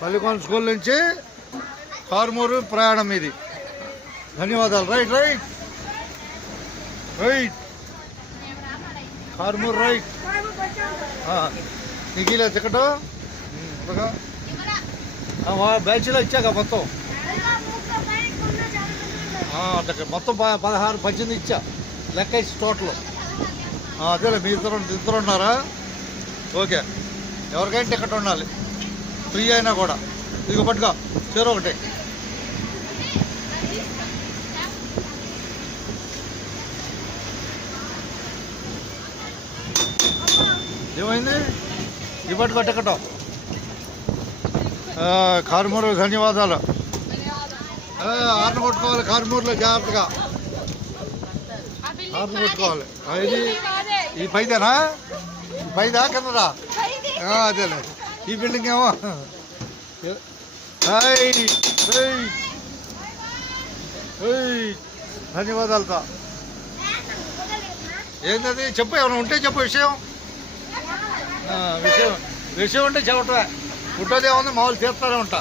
Pallikonda school నుంచి కారుమూరు ప్రయాణం ఇది. ధన్యవాదాలు. Right right right Karumuri right. నీకు ఇలా టికెట్ బ్యాచ్లో ఇచ్చాక మొత్తం మొత్తం 16 18 ఇచ్చా లెక్క ఇచ్చి టోటల్. అదేలే మీ ఇద్దరు ఉన్నారా? ఓకే, ఎవరికైనా టికెట్ ఉండాలి, ఫ్రీ అయినా కూడా. ఇదిగో పట్టుగా చెరో ఒకటి. ఏమైంది? ఈ పట్టుకో టికెట్. కారుమూరు ధన్యవాదాలు. ఆర్న కొట్టుకోవాలి కారుమూరులో, జాగ్రత్తగా ఆర్న కొట్టుకోవాలి. ఇది ఈ పైదేనా? పైదా కిందదా? అదేలే. ఈ బిల్డింగ్ ఏమో ధన్యవాదాలతో. ఏంటది చెప్పు, ఏమైనా ఉంటే చెప్పు. విషయం విషయం విషయం ఉంటే చెప్పటమే. పుట్టోదేముంది, మామూలు చేస్తూనే ఉంటా.